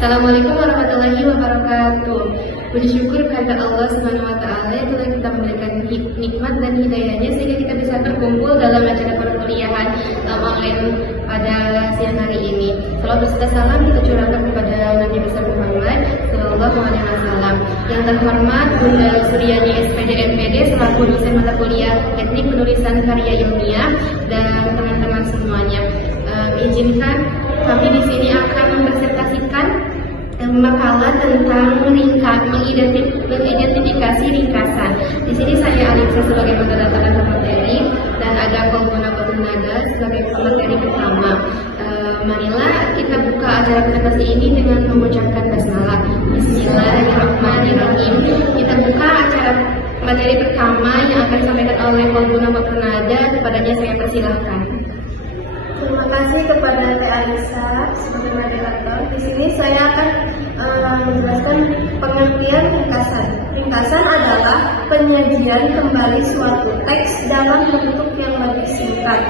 Assalamualaikum warahmatullahi wabarakatuh. Puji syukur kepada Allah Subhanahu wa Ta'ala yang telah kita memberikan nikmat dan hidayahnya sehingga kita bisa terkumpul dalam acara perkuliahan online pada siang hari ini. Salawat serta salam kita curahkan kepada Nabi besar Muhammad Sallallahu Alaihi Wasallam. Yang terhormat Bunda Suryani SPD MPD selaku dosen mata kuliah Teknik Penulisan Karya Ilmiah dan teman-teman semuanya. Izinkan kami di sini akan mempresentasikan makalah tentang mengidentifikasi ringkasan. Di sini saya Alisa sebagai moderator materi dan Aga Kolbona Kotunaga sebagai pemateri pertama. Marilah kita buka acara presentasi ini dengan mengucapkan basmalah. Bismillahirrahmanirrahim. Kita buka acara materi pertama yang akan disampaikan oleh Kolbona Kotunaga. Kepadanya saya persilahkan. Terima kasih kepada Teh Alisa sebagai moderator. Di sini saya akan menjelaskan pengertian ringkasan. Ringkasan adalah penyajian kembali suatu teks dalam bentuk yang lebih singkat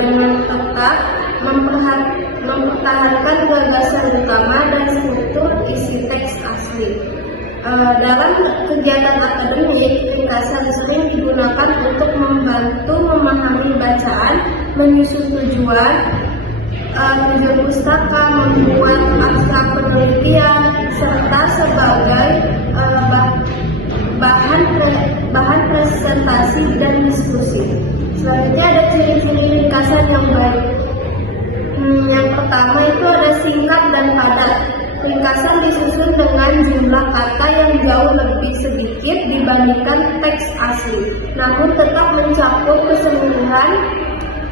dengan tetap mempertahankan gagasan utama dan struktur isi teks asli. Dalam kegiatan akademik, ringkasan sering digunakan untuk membantu memahami bacaan, menyusun tujuan pustaka, membuat abstrak penelitian, serta sebagai bahan presentasi dan diskusi. Selanjutnya ada ciri-ciri ringkasan yang baik. Yang pertama itu ada singkat dan padat. Ringkasan disusun dengan jumlah kata yang jauh lebih sedikit dibandingkan teks asli, namun tetap mencakup keseluruhan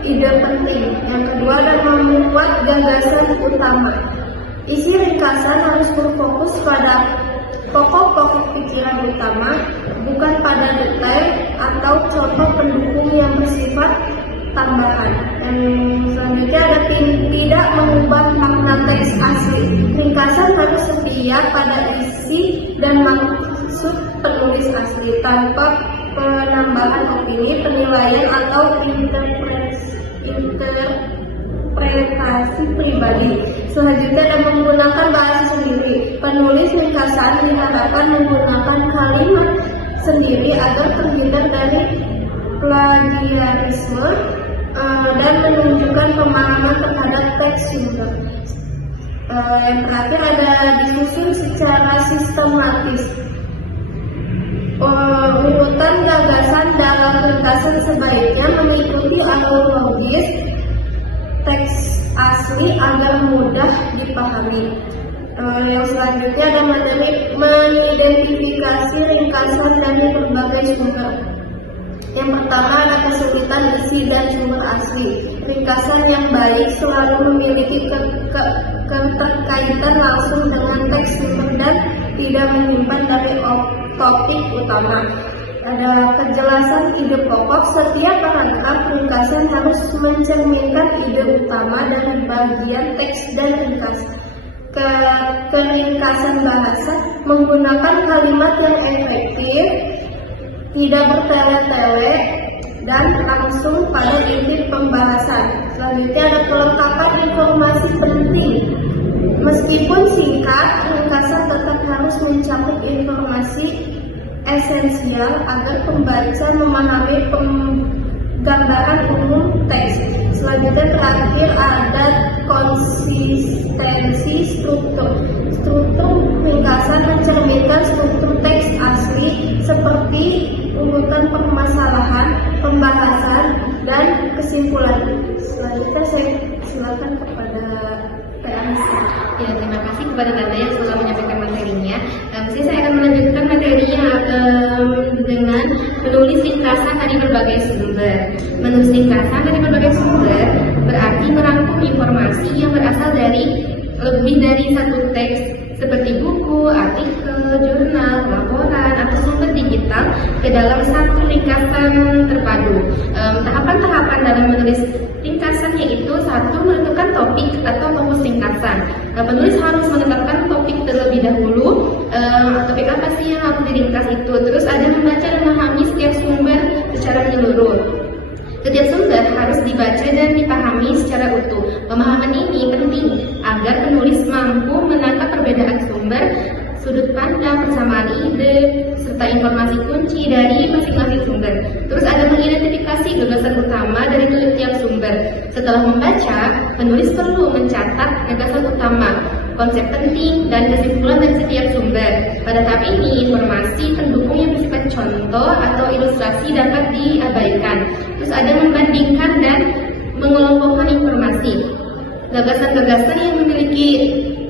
ide penting. Yang kedua adalah membuat gagasan utama. Isi ringkasan harus berfokus pada pokok-pokok pikiran utama, bukan pada detail atau contoh pendukung yang bersifat tambahan. Dan selanjutnya ada tidak mengubah makna teks asli. Ringkasan harus setia pada isi dan maksud penulis asli tanpa penambahan opini, penilaian atau interpretasi pribadi. Selanjutnya ada menggunakan bahasa sendiri. Penulis ringkasan diharapkan menggunakan kalimat sendiri agar terhindar dari plagiarisme dan menunjukkan pemahaman terhadap teks sumber. Yang terakhir ada disusun secara sistematis. Urutan gagasan dalam ringkasan sebaiknya mengikuti alur logis teks asli agar mudah dipahami. Yang selanjutnya ada mengidentifikasi ringkasan dari berbagai sumber. Yang pertama ada kesulitan isi dan sumber asli. Ringkasan yang baik selalu memiliki keterkaitan langsung dengan teks sumber dan tidak menyimpan dari topik utama. Ada kejelasan ide pokok. Setiap paragraf ringkasan harus mencerminkan ide utama dari bagian teks dan ringkasan. Keringkasan bahasa menggunakan kalimat yang efektif, tidak bertele-tele, dan langsung pada inti pembahasan. Selanjutnya ada kelengkapan informasi penting. Meskipun singkat, ringkasan tetap harus mencakup informasi esensial agar pembaca memahami gambaran umum teks. Selanjutnya terakhir ada konsistensi struktur. Struktur ringkasan mencerminkan struktur teks asli seperti urutan permasalahan, pembahasan, dan kesimpulan. Selanjutnya saya silakan kepada Teh Alisa. Ya, terima kasih kepada Tante yang telah menyampaikan materinya. Saya akan melanjutkan materinya dengan menulis ringkasan dari berbagai sumber. Menulis ringkasan dari berbagai sumber berarti merangkum informasi yang berasal dari lebih dari satu teks seperti buku, artikel, jurnal, laporan, atau sumber digital ke dalam satu ringkasan terpadu. Tahapan-tahapan dalam menulis ringkasan yaitu satu, menentukan topik atau fokus ringkasan. Penulis harus menetapkan topik terlebih dahulu. Topik apa sih yang harus diringkas itu? Terus ada membaca dan memahami setiap sumber secara menyeluruh. Setiap sumber harus dibaca dan dipahami secara utuh. Pemahaman ini penting agar penulis mampu pengenalan ide, serta informasi kunci dari masing-masing sumber. Terus ada mengidentifikasi gagasan utama dari tiap sumber. Setelah membaca, penulis perlu mencatat gagasan utama, konsep penting, dan kesimpulan dari setiap sumber. Pada tahap ini, informasi pendukung yang bersifat contoh atau ilustrasi dapat diabaikan. Terus ada membandingkan dan mengelompokkan informasi. Gagasan-gagasan yang memiliki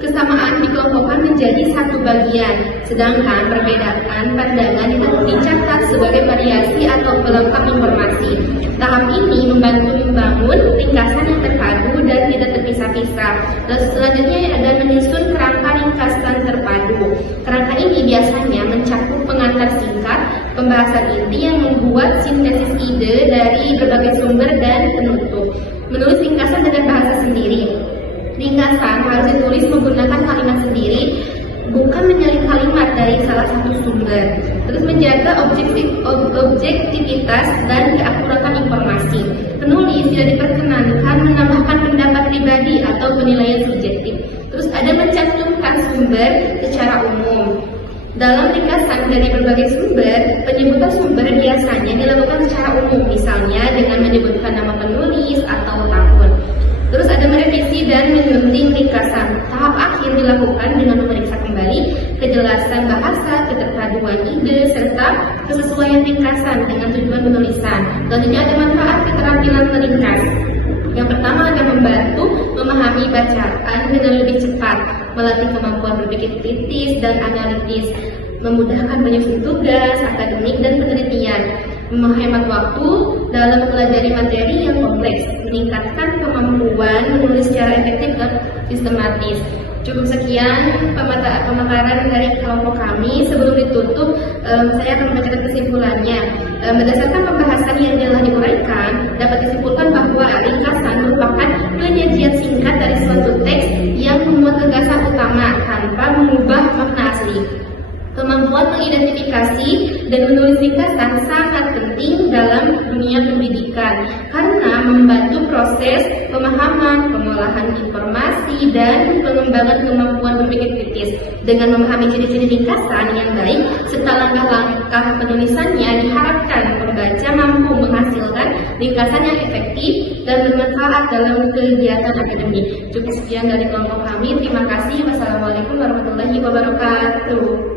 kesamaan dikelompokkan menjadi satu bagian, sedangkan perbedaan pandangan dicatat sebagai variasi atau pelengkap informasi. Tahap ini membantu membangun ringkasan yang terpadu dan tidak terpisah-pisah. Dan selanjutnya ada menyusun kerangka ringkasan terpadu. Kerangka ini biasanya mencakup pengantar singkat, pembahasan inti yang membuat sintesis ide dari berbagai sumber dan penutup. Menulis ringkasan dengan bahasa sendiri. Ringkasan harus ditulis menggunakan kalimat sendiri, bukan menyalin kalimat dari salah satu sumber. Terus menjaga objektivitas dan keakuratan informasi. Penulis tidak diperkenankan menambahkan pendapat pribadi atau penilaian subjektif. Terus ada mencantumkan sumber secara umum. Dalam ringkasan dari berbagai sumber, penyebutan sumber biasanya dilakukan secara umum, misalnya dengan menyebutkan nama penulis atau tahun. Terus ada merevisi dan menyunting ringkasan. Tahap akhir dilakukan dengan memeriksa kembali kejelasan bahasa, keterpaduan ide, serta kesesuaian ringkasan dengan tujuan penulisan. Selanjutnya ada manfaat keterampilan meringkas. Yang pertama ada membantu memahami bacaan dengan lebih cepat, melatih kemampuan berpikir kritis dan analitis, memudahkan menyusun tugas, akademik, dan penelitian, menghemat waktu dalam mempelajari materi yang kompleks, meningkatkan kemampuan menulis secara efektif dan sistematis. Cukup sekian pemaparan dari kelompok kami. Sebelum ditutup, saya akan membacakan kesimpulannya. Berdasarkan pembahasan yang telah diuraikan, dapat disimpulkan bahwa ringkasan merupakan penyajian singkat dari suatu teks yang memuat gagasan utama tanpa mengubah makna asli. Kemampuan mengidentifikasi dan menulis ringkasan sangat penting dalam dunia pendidikan karena membantu proses pemahaman, pengolahan informasi, dan pengembangan kemampuan berpikir kritis. Dengan memahami ciri-ciri ringkasan yang baik serta langkah-langkah penulisannya, diharapkan pembaca mampu menghasilkan ringkasan yang efektif dan bermanfaat dalam kegiatan akademik. Cukup sekian dari kelompok kami. Terima kasih. Wassalamualaikum warahmatullahi wabarakatuh.